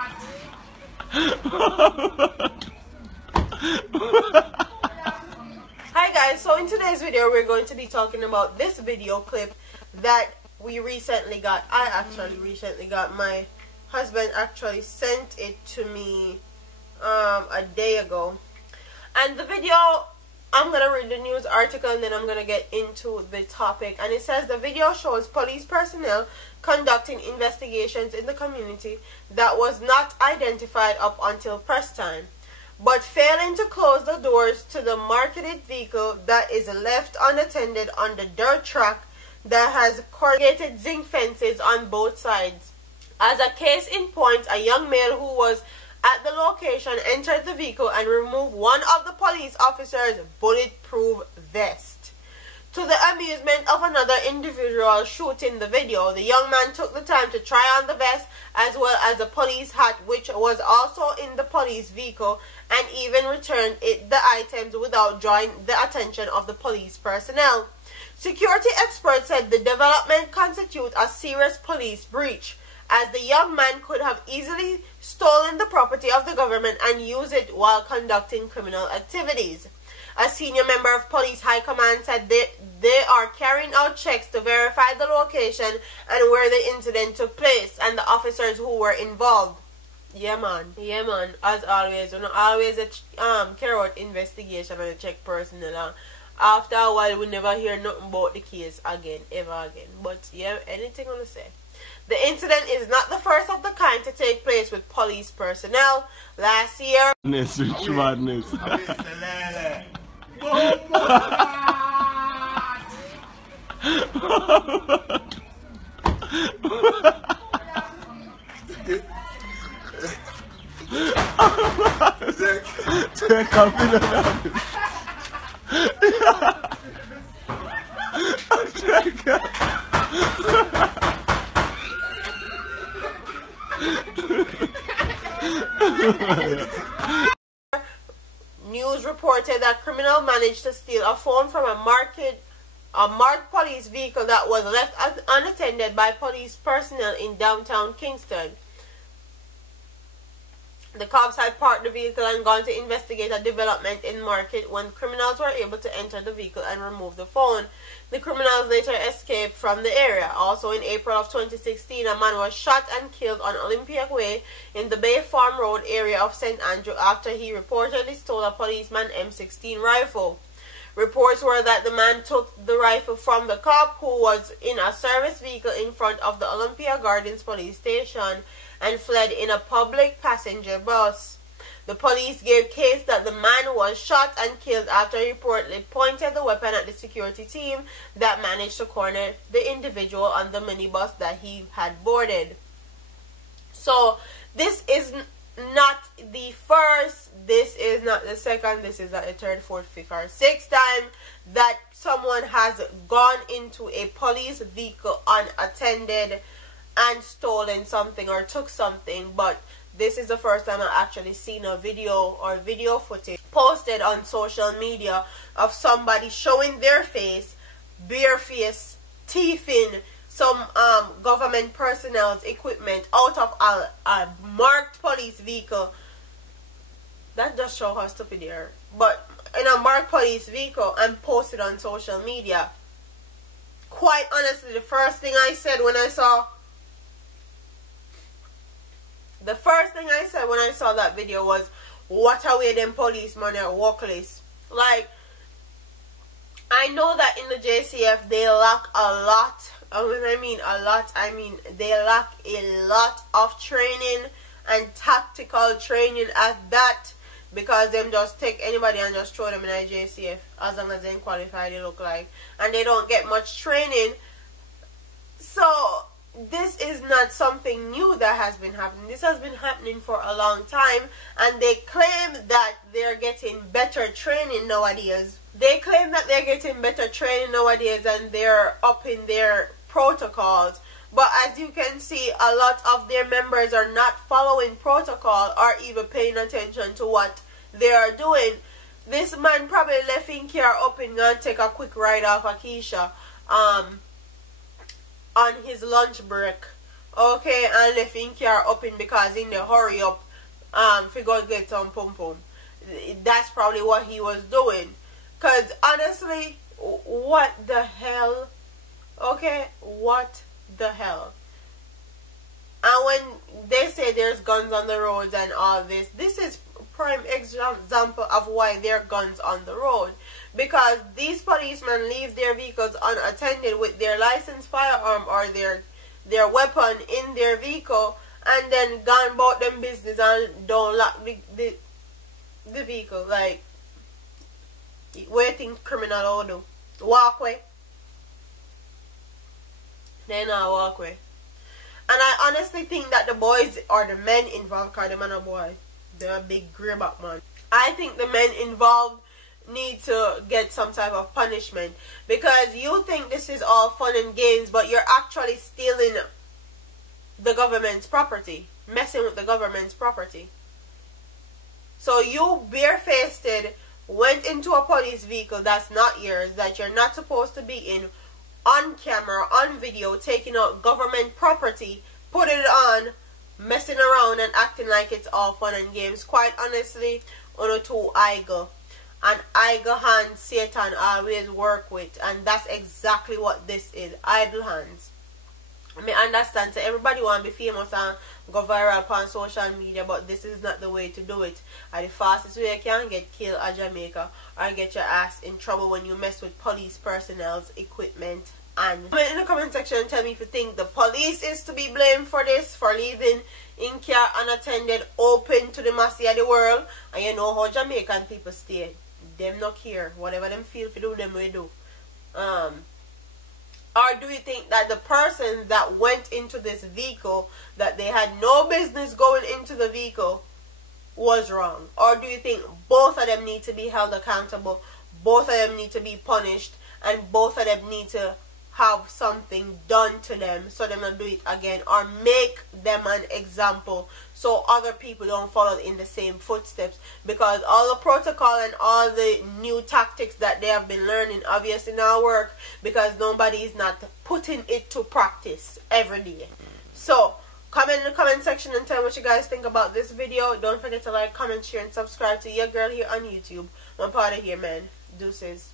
Hi guys, so in today's video we're going to be talking about this video clip that we recently got. I actually recently got. My husband actually sent it to me a day ago. And the video, I'm going to read the news article and then I'm going to get into the topic. And it says the video shows police personnel conducting investigations in the community that was not identified up until press time, but failing to close the doors to the marketed vehicle that is left unattended on the dirt track that has corrugated zinc fences on both sides. As a case in point, a young male who was at the location entered the vehicle and removed one of the police officer's bulletproof vest. To the amusement of another individual shooting the video, the young man took the time to try on the vest as well as the police hat, which was also in the police vehicle, and even returned the items without drawing the attention of the police personnel. Security experts said the development constitutes a serious police breach, as the young man could have easily stolen the property of the government and used it while conducting criminal activities. A senior member of police high command said they are carrying out checks to verify the location and where the incident took place and the officers who were involved. Yeah man, as always, always carry out investigation and check personnel. After a while we never hear nothing about the case again, ever again. But yeah, anything I want to say. The incident is not the first of the kind to take place with police personnel. Last year, Madness. News reported that criminals managed to steal a phone from a marked police vehicle that was left unattended by police personnel in downtown Kingston. The cops had parked the vehicle and gone to investigate a development in Market when criminals were able to enter the vehicle and remove the phone. The criminals later escaped from the area. Also in April of 2016, a man was shot and killed on Olympic Way in the Bay Farm Road area of St. Andrew after he reportedly stole a policeman's M16 rifle. Reports were that the man took the rifle from the cop who was in a service vehicle in front of the Olympia Gardens police station and fled in a public passenger bus. The police gave case that the man was shot and killed after he reportedly pointed the weapon at the security team that managed to corner the individual on the minibus that he had boarded. So this is not the first, this is not the second, this is not the third, fourth, fifth, or sixth time that someone has gone into a police vehicle unattended and stolen something or took something. But this is the first time I've actually seen a video or video footage posted on social media of somebody showing their face, bare face, thieving some government personnel's equipment out of a marked police vehicle. That just shows how stupid they are. But in a marked police vehicle and posted on social media. Quite honestly, the first thing I said when I saw that video was, what a way them policemen are workless. Like, I know that in the JCF they lack a lot. When I mean a lot, I mean they lack a lot of training and tactical training at that, because them just take anybody and just throw them in a JCF as long as they qualify, they look like, and they don't get much training. So this is not something new that has been happening. This has been happening for a long time, and they claim that they're getting better training nowadays. They claim that they're getting better training nowadays and they're upping their protocols. But as you can see, a lot of their members are not following protocol or even paying attention to what they are doing. This man probably left in care up and gonna take a quick ride off Akeisha on his lunch break okay, and left in car up in because in the hurry up for go get some pum pum. That's probably what he was doing. Cause honestly, what the hell? Okay, what the hell? And when they say there's guns on the roads and all this, this is prime example of why there are guns on the road. Because these policemen leave their vehicles unattended with their licensed firearm or their weapon in their vehicle, and then gone about them business and don't lock the vehicle. Like, what you think criminal will do? Walk away. They not walk away. And I honestly think that the boys or the men involved, because them are no boy, they're a big greyback man. I think the men involved need to get some type of punishment, because you think this is all fun and games, but you're actually stealing the government's property, messing with the government's property. So you barefaced went into a police vehicle that's not yours, that you're not supposed to be in, on camera, on video, taking out government property, put it on, messing around and acting like it's all fun and games. Quite honestly, on two idle. And idle hands Satan always work with, and that's exactly what this is, idle hands. I mean, understand, so everybody want to be famous and go viral on social media, but this is not the way to do it. And the fastest way you can get killed at Jamaica or get your ass in trouble when you mess with police personnel's equipment. And comment in the comment section and tell me if you think the police is to be blamed for this, for leaving in car unattended, open to the mass of the world. And you know how Jamaican people stay. Them not care. Whatever them feel to do, them we do. Or do you think that the person that went into this vehicle, that they had no business going into the vehicle, was wrong? Or do you think both of them need to be held accountable, both of them need to be punished, and both of them need to have something done to them so they don't do it again, or make them an example so other people don't follow in the same footsteps? Because all the protocol and all the new tactics that they have been learning obviously now work, because nobody is not putting it to practice every day. So comment in the comment section and tell me what you guys think about this video. Don't forget to like, comment, share, and subscribe to your girl here on YouTube. I'm part of here, man. Deuces.